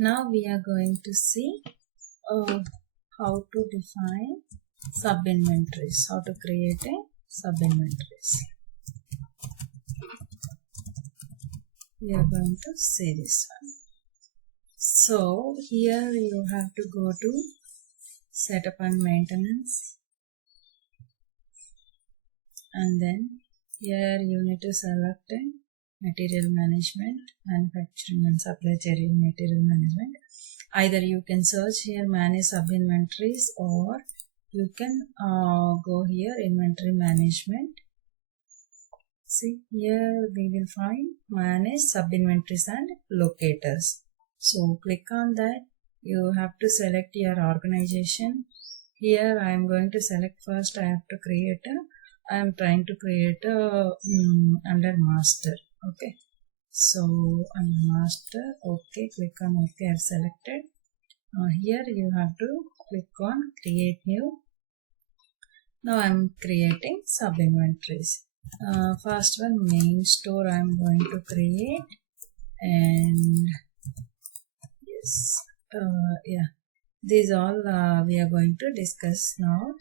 Now we are going to see how to define sub-inventories, how to create a sub-inventories. We are going to see this one. So here you have to go to setup and maintenance, and then here you need to select a material management, manufacturing and supply chain material management. Either you can search here manage sub inventories, or you can go here inventory management. See, here we will find manage sub inventories and locators. So click on that. You have to select your organization. Here I am going to select first. I am trying to create a under master. Okay, so under master, okay, click on OK. I have selected. Here you have to click on create new. Now I am creating sub inventories. First one, main store, I am going to create, and yes, these all we are going to discuss now.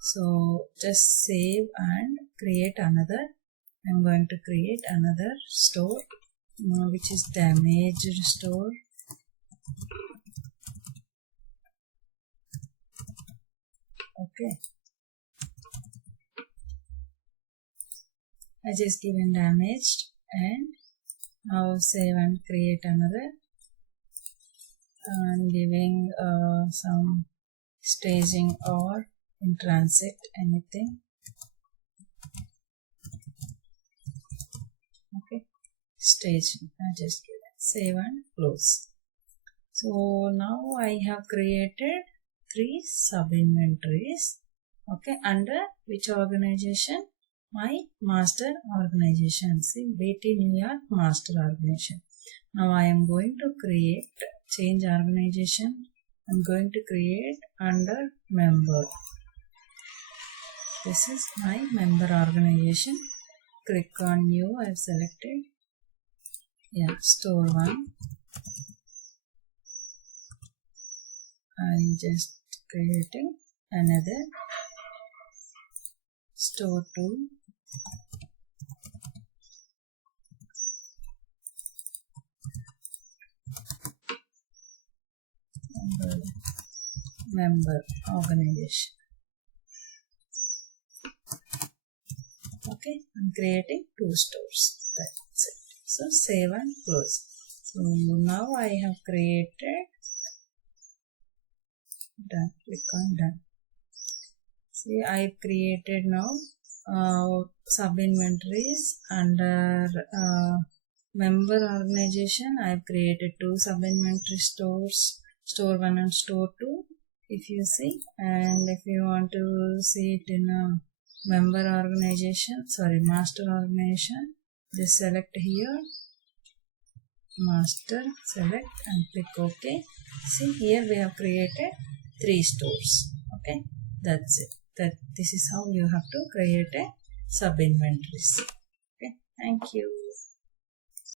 So just save and create another. I'm going to create another store which is damaged store. Okay, I just given damaged, and now save and create another. I'm giving some staging or in transit, anything. Okay, staging. I just give it. Save and close. So now I have created 3 sub inventories. Okay, under which organization? My master organization. See, BT New York master organization. Now I am going to create, change organization. I'm going to create under member. This is my member organization. Click on new. I have selected. Yeah, store 1. I'm just creating another store 2. Member organization. Okay, I'm creating 2 stores. That's it. So save and close. So now I have created. Done. Click on done. See, I created now sub inventories under member organization. I have created 2 sub inventory stores, store 1 and store 2. If you see, and if you want to see it in a member organization, master organization, just select here, master, select and click OK. See, here we have created 3 stores. Okay, that's it. This is how you have to create a sub inventories. Okay, thank you.